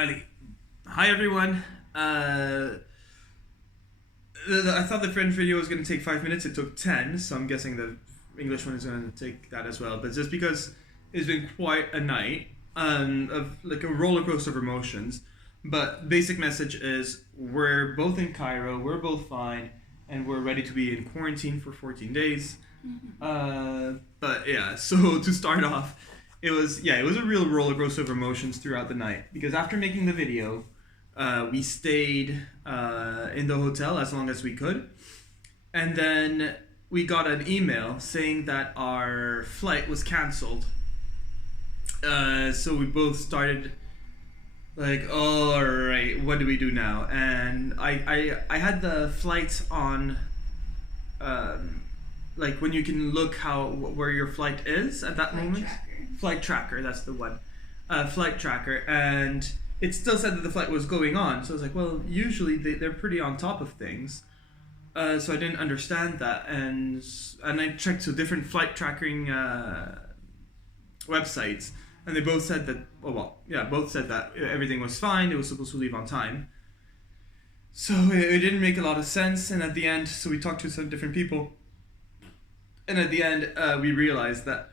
Alrighty. Hi everyone. I thought the French video was going to take 5 minutes. It took 10, so I'm guessing the English one is going to take that as well. But just because it's been quite a night of like a roller coaster of emotions. But basic message is we're both in Cairo, we're both fine, and we're ready to be in quarantine for 14 days. But yeah, so to start off, it was a real roller coaster of emotions throughout the night because after making the video, we stayed in the hotel as long as we could, and then we got an email saying that our flight was canceled. So we both started like, all right, what do we do now? And I had the flight on. Like when you can look where your flight is at that moment. Flight tracker, that's the one. Flight tracker, and it still said that the flight was going on. So I was like, well, usually they're pretty on top of things. So I didn't understand that, and I checked to different flight tracking websites, and they both said that. Both said that everything was fine. It was supposed to leave on time. So it didn't make a lot of sense, and at the end, so we talked to some different people. And at the end, we realized that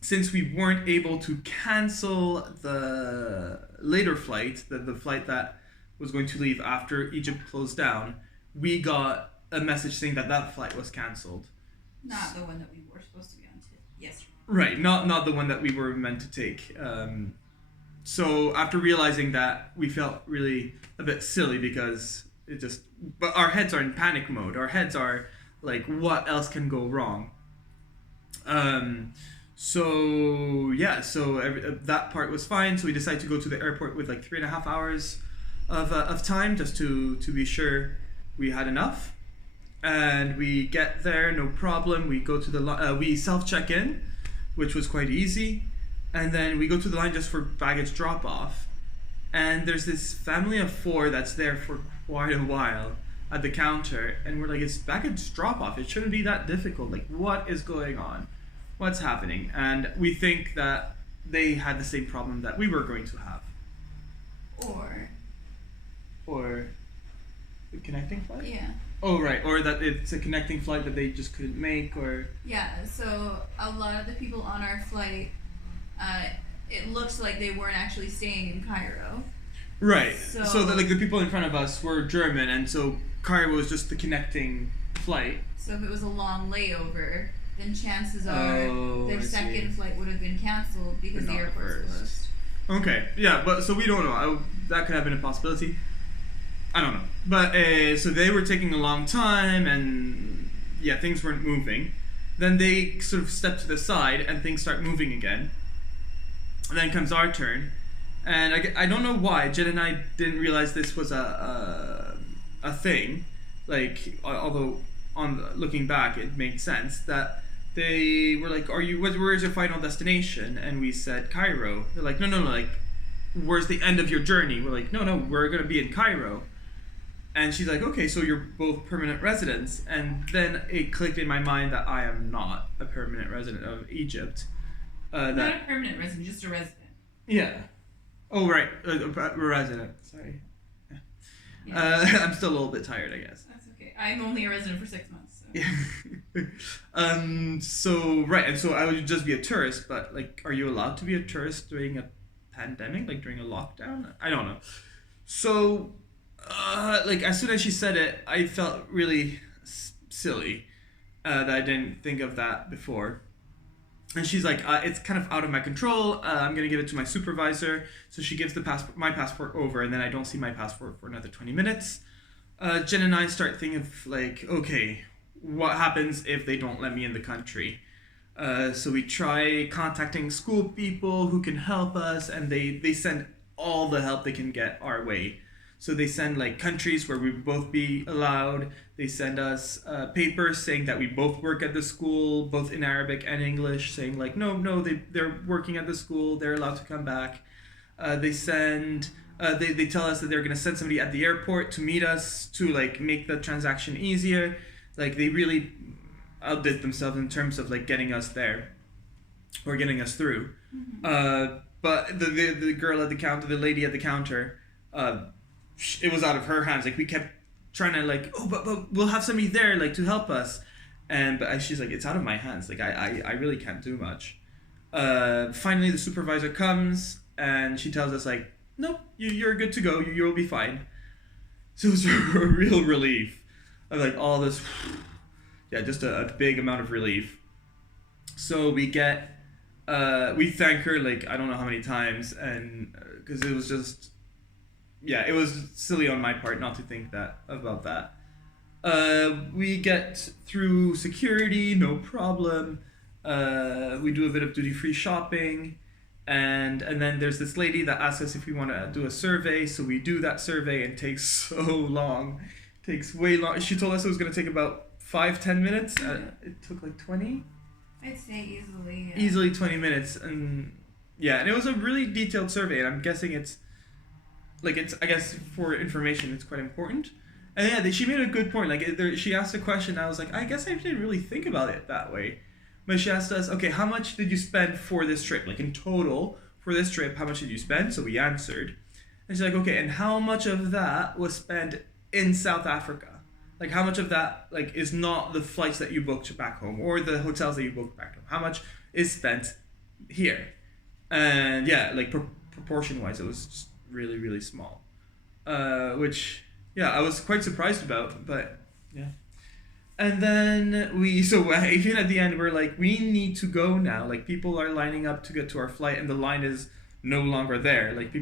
since we weren't able to cancel the later flight, the flight that was going to leave after Egypt closed down, we got a message saying that flight was canceled. Not the one that we were supposed to be on yesterday. Right, not the one that we were meant to take. So after realizing that, we felt really a bit silly because but our heads are in panic mode. Our heads are like, what else can go wrong? That part was fine. So we decided to go to the airport with like 3.5 hours of time just to be sure we had enough. And we get there, no problem. We go to we self-check in, which was quite easy. And then we go to the line just for baggage drop-off. And there's this family of 4 that's there for quite a while at the counter, and we're like, it's baggage drop-off. It shouldn't be that difficult. Like, what is going on? What's happening? And we think that they had the same problem that we were going to have. Or the connecting flight? Yeah. Oh, right. Or that it's a connecting flight that they just couldn't make, or... Yeah, so a lot of the people on our flight, it looked like they weren't actually staying in Cairo. Right. So the people in front of us were German, and so Cairo was just the connecting flight. So if it was a long layover, then chances are their second flight would have been canceled because the airport was closed. Okay, yeah, but so we don't know. That could have been a possibility. I don't know. But so they were taking a long time, and yeah, things weren't moving. Then they sort of step to the side, and things start moving again. And then comes our turn. And I don't know why Jen and I didn't realize this was a thing. Like, although looking back, it made sense that they were like, where's your final destination? And we said Cairo. They're like, no, like, where's the end of your journey? We're like, no, we're gonna be in Cairo. And she's like, okay, so you're both permanent residents. And then it clicked in my mind that I am not a permanent resident of Egypt. Not a permanent resident, just a resident. Yeah. Oh, right. A resident. Sorry. Yeah. I'm still a little bit tired, I guess. That's okay. I'm only a resident for 6 months. So. Yeah. Right. And so I would just be a tourist, but, like, are you allowed to be a tourist during a pandemic? Like, during a lockdown? I don't know. So, like, as soon as she said it, I felt really silly that I didn't think of that before. And she's like, it's kind of out of my control. I'm going to give it to my supervisor. So she gives my passport over, and then I don't see my passport for another 20 minutes. Jen and I start thinking of, like, okay, what happens if they don't let me in the country? So we try contacting school people who can help us, and they send all the help they can get our way. So they send, like, countries where we would both be allowed. They send us papers saying that we both work at the school, both in Arabic and English, saying, like, no, they're working at the school. They're allowed to come back. They tell us that they're going to send somebody at the airport to meet us to, like, make the transaction easier. Like, they really outdid themselves in terms of, like, getting us there or getting us through. Mm-hmm. But the girl at the counter, the lady at the counter, it was out of her hands. Like we kept trying to like, oh, but we'll have somebody there like to help us, but she's like, it's out of my hands. Like I really can't do much. Finally, the supervisor comes and she tells us like, nope, you're good to go. You'll be fine. So it was a real relief of like all this, yeah, just a big amount of relief. So we thank her like I don't know how many times, and because it was just, yeah, it was silly on my part not to think about that. We get through security, no problem. We do a bit of duty-free shopping, and then there's this lady that asks us if we want to do a survey. So we do that survey, and it takes so long. It takes way long. She told us it was going to take about 5-10 minutes. It took like 20. I'd say easily. Yeah. Easily 20 minutes, and yeah, and it was a really detailed survey, and I'm guessing I guess for information, it's quite important. And yeah, she made a good point. Like she asked a question, I was like, I guess I didn't really think about it that way. But she asked us, okay, how much did you spend for this trip? Like in total for this trip, how much did you spend? So we answered, and she's like, okay, and how much of that was spent in South Africa? Like how much of that like is not the flights that you booked back home or the hotels that you booked back home? How much is spent here? And yeah, like proportion wise, it was just really, really small. Which yeah, I was quite surprised about, but yeah. And then even at the end, we're like, we need to go now. Like people are lining up to get to our flight, and the line is no longer there. Like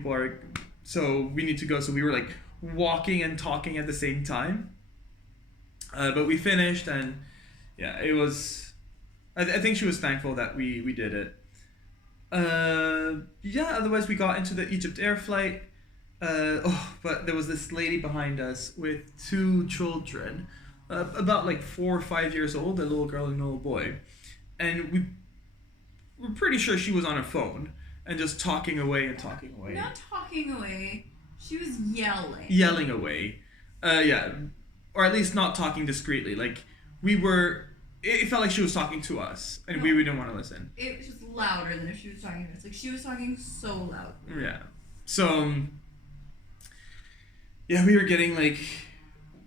so we need to go. So we were like walking and talking at the same time. But we finished, and yeah, it was. I think she was thankful that we did it. Yeah. Otherwise, we got into the Egypt Air flight. But there was this lady behind us with 2 children, about like 4 or 5 years old, a little girl and a little boy, and we're pretty sure she was on her phone and just talking away and talking away. Not talking away. She was yelling. Yelling away. Yeah. Or at least not talking discreetly. Like it felt like she was talking to us, and we didn't want to listen. It was just louder than if she was talking to us. Like she was talking so loud. Yeah. So yeah, we were getting like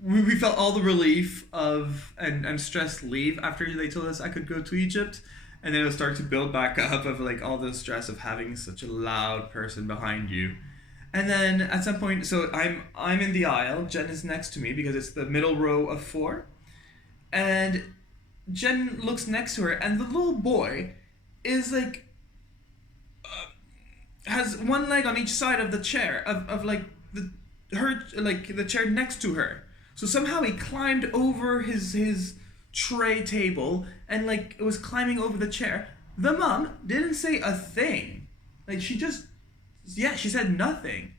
we felt all the relief of and stress leave after they told us I could go to Egypt, and then it would start to build back up of like all the stress of having such a loud person behind you. And then at some point, so I'm in the aisle. Jen is next to me because it's the middle row of 4, and Jen looks next to her, and the little boy is like has one leg on each side of the chair of like the chair next to her. So somehow he climbed over his tray table and like it was climbing over the chair. The mom didn't say a thing. Like she said nothing.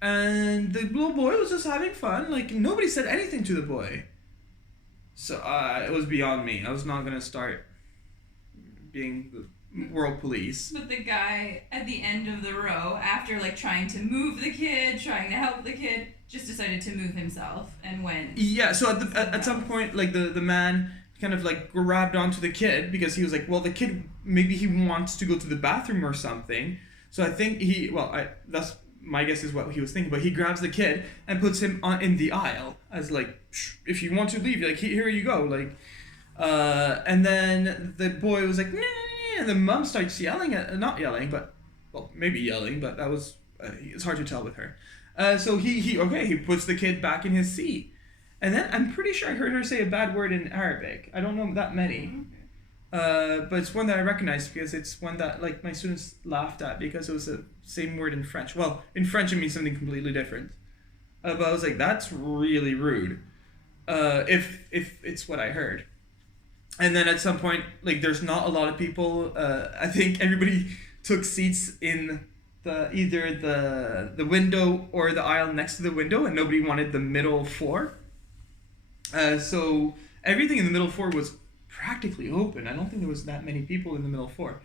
And the little boy was just having fun. Like nobody said anything to the boy. So it was beyond me. I was not gonna start being the world police. But the guy at the end of the row, after like trying to move the kid, trying to help the kid, just decided to move himself and went. Yeah. So at some point, like the man kind of like grabbed onto the kid because he was like, well, the kid maybe he wants to go to the bathroom or something. So I think that's my guess is what he was thinking. But he grabs the kid and puts him in the aisle as like, if you want to leave, like here you go, like. And then the boy was like, nah, and the mom starts yelling not yelling, but well, maybe yelling, but that was it's hard to tell with her. So he puts the kid back in his seat, and then I'm pretty sure I heard her say a bad word in Arabic. I don't know that many. But it's one that I recognize because it's one that like my students laughed at because it was the same word in French. Well, in French it means something completely different. But I was like, that's really rude. If it's what I heard. And then at some point, like there's not a lot of people. I think everybody took seats in either the window or the aisle next to the window, and nobody wanted the middle floor. So everything in the middle floor was practically open. I don't think there was that many people in the middle floor.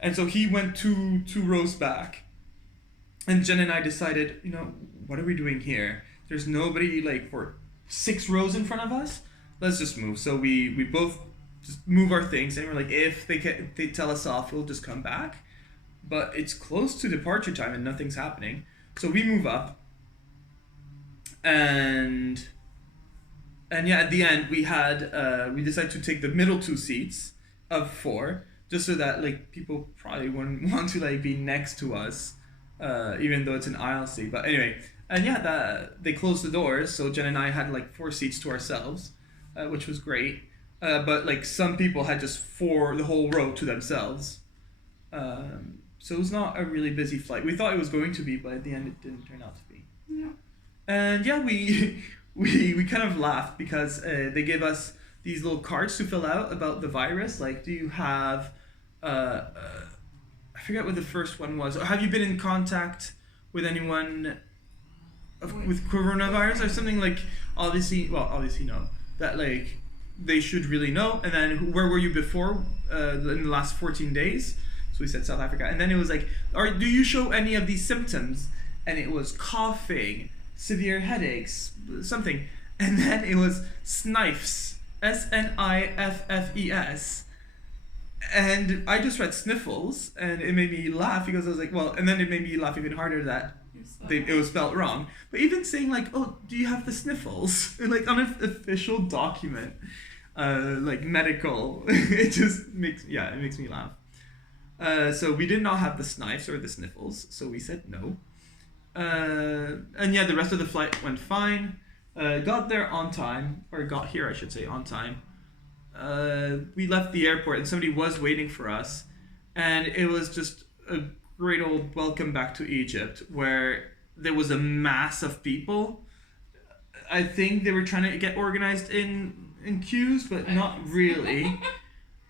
And so he went two rows back. And Jen and I decided, what are we doing here? There's nobody like for 6 rows in front of us. Let's just move. So we both just move our things, and we're like, if they tell us off, we'll just come back. but it's close to departure time and nothing's happening. So we move up, and yeah, at the end we decided to take the middle two seats of 4, just so that like people probably wouldn't want to like be next to us, even though it's an aisle seat. But anyway, and yeah, they closed the doors, so Jen and I had like 4 seats to ourselves, which was great. But like some people had just the whole row to themselves. So it was not a really busy flight. We thought it was going to be, but at the end it didn't turn out to be. Yeah. And yeah, we kind of laughed because they gave us these little cards to fill out about the virus. Like, do you have, I forget what the first one was. Or have you been in contact with anyone with coronavirus or something? Like, obviously no. That like they should really know. And then where were you before in the last 14 days? So we said South Africa. And then it was like, do you show any of these symptoms? And it was coughing, severe headaches, something. And then it was SNIFES, SNIFFES. And I just read sniffles, and it made me laugh because I was like, well, and then it made me laugh even harder that it was spelled wrong. But even saying like, oh, do you have the sniffles? Like on an official document, like medical, it makes me laugh. So we did not have the snipes or the sniffles, so we said no. And yeah, the rest of the flight went fine. Got there on time, or got here, I should say, on time. We left the airport and somebody was waiting for us, and it was just a great old welcome back to Egypt, where there was a mass of people. I think they were trying to get organized in queues, but not really.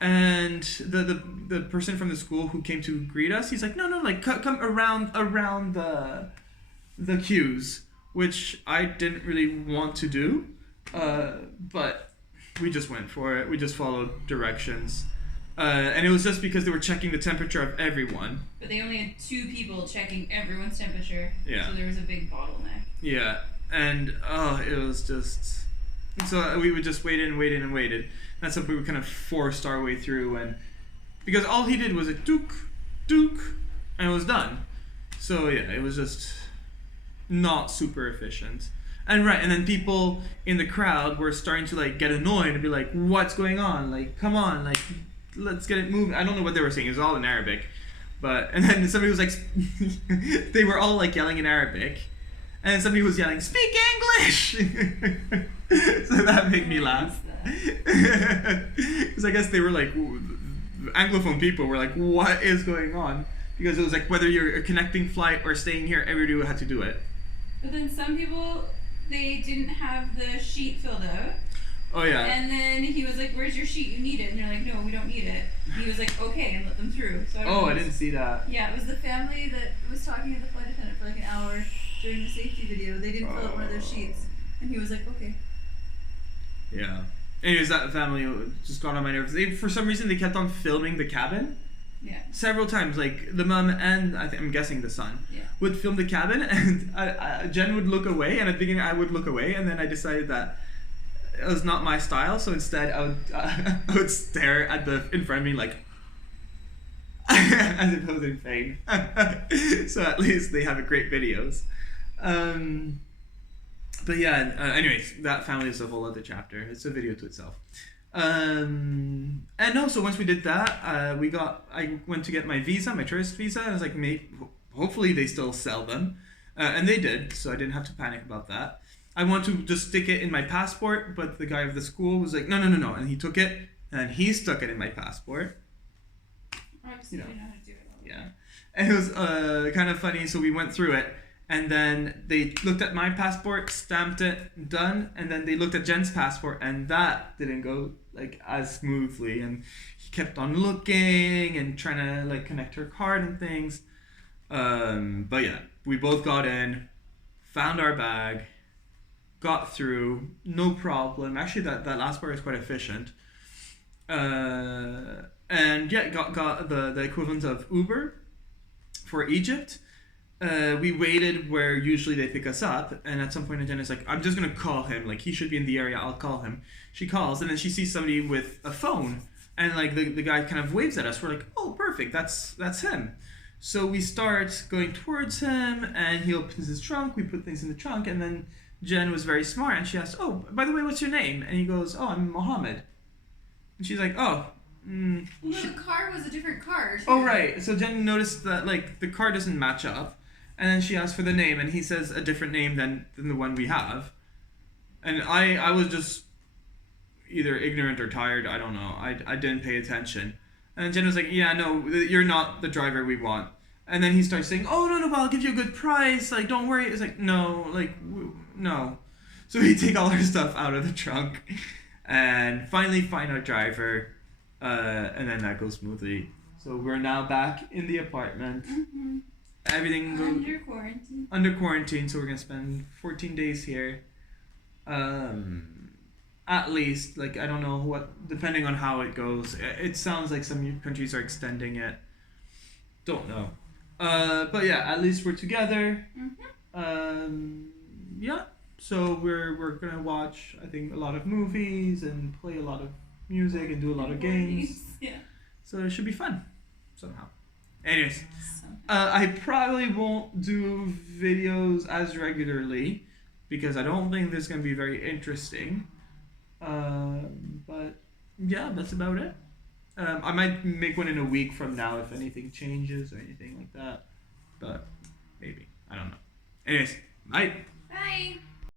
And the person from the school who came to greet us, he's like, no, like come around the queues, which I didn't really want to do, but we just went for it. We just followed directions. And it was just because they were checking the temperature of everyone. But they only had 2 people checking everyone's temperature. Yeah. So there was a big bottleneck. Yeah. And it was just... So we would just wait and waited. That's what we were kind of forced our way through. And because all he did was a dook, and it was done. So yeah, it was just not super efficient. And then people in the crowd were starting to like get annoyed and be like, what's going on? Like, come on, like, let's get it moving. I don't know what they were saying. It was all in Arabic. And then somebody was like, they were all like yelling in Arabic. And then somebody was yelling, speak English! So that made me laugh. Because I guess they were like, Anglophone people were like, what is going on? Because it was like, whether you're a connecting flight or staying here, everybody had to do it. But then some people, they didn't have the sheet filled out. Oh yeah. And then he was like, where's your sheet? You need it. And they're like, no, we don't need it. And he was like, okay, and let them through. So I didn't see that. Yeah, it was the family that was talking to the flight attendant for like an hour during the safety video. They didn't fill out one of their sheets. And he was like, okay. Yeah. Anyways, that family just got on my nerves. For some reason, they kept on filming the cabin. Yeah. Several times, like the mom and I'm guessing the son would film the cabin, and Jen would look away, and at the beginning I would look away, and then I decided that it was not my style, so instead I would stare at in front of me like as if I was in pain. So at least they have great videos. But yeah, anyways, that family is a whole other chapter. It's a video to itself. And no, so once we did that, I went to get my visa, my tourist visa, and I was like, hopefully they still sell them. And they did, so I didn't have to panic about that. I want to just stick it in my passport, but the guy of the school was like, no. And he took it, and he stuck it in my passport. Obviously, you know how to do it. Yeah. And it was kind of funny, so we went through it. And then they looked at my passport, stamped it, done. And then they looked at Jen's passport, and that didn't go like as smoothly. And he kept on looking and trying to like connect her card and things. But yeah, we both got in, found our bag, got through, no problem. Actually, that last part is quite efficient. And yeah, got the equivalent of Uber for Egypt. We waited where usually they pick us up, and at some point Jenna's like, I'm just gonna call him, like he should be in the area, I'll call him. She calls, and then she sees somebody with a phone, and like the guy kind of waves at us. We're like, oh perfect, that's him. So we start going towards him, and he opens his trunk. We put things in the trunk, and then Jen was very smart, and she asked, "Oh, by the way, what's your name?" And he goes, "Oh, I'm Mohammed." And she's like, "Oh." No, the car was a different car. Too. Oh, right. So Jen noticed that like the car doesn't match up, and then she asked for the name, and he says a different name than the one we have. And I was just either ignorant or tired. I don't know. I didn't pay attention. And Jen was like, "Yeah, no, you're not the driver we want." And then he starts saying, "Oh, no, but I'll give you a good price. Like, don't worry." It's like, no, like, no. So we take all our stuff out of the trunk and finally find our driver. And then that goes smoothly. So we're now back in the apartment. Mm-hmm. Everything goes under quarantine. Under quarantine, so we're gonna spend 14 days here. At least, like, I don't know what, depending on how it goes. It sounds like some countries are extending it. Don't know. But yeah, at least we're together. Mm-hmm. Yeah. So we're gonna watch, I think, a lot of movies and play a lot of music and do a lot of games. Yeah. So it should be fun, somehow. Anyways, I probably won't do videos as regularly because I don't think this is gonna be very interesting. But yeah, that's about it. I might make one in a week from now if anything changes or anything like that. But maybe. I don't know. Anyways, bye. Bye.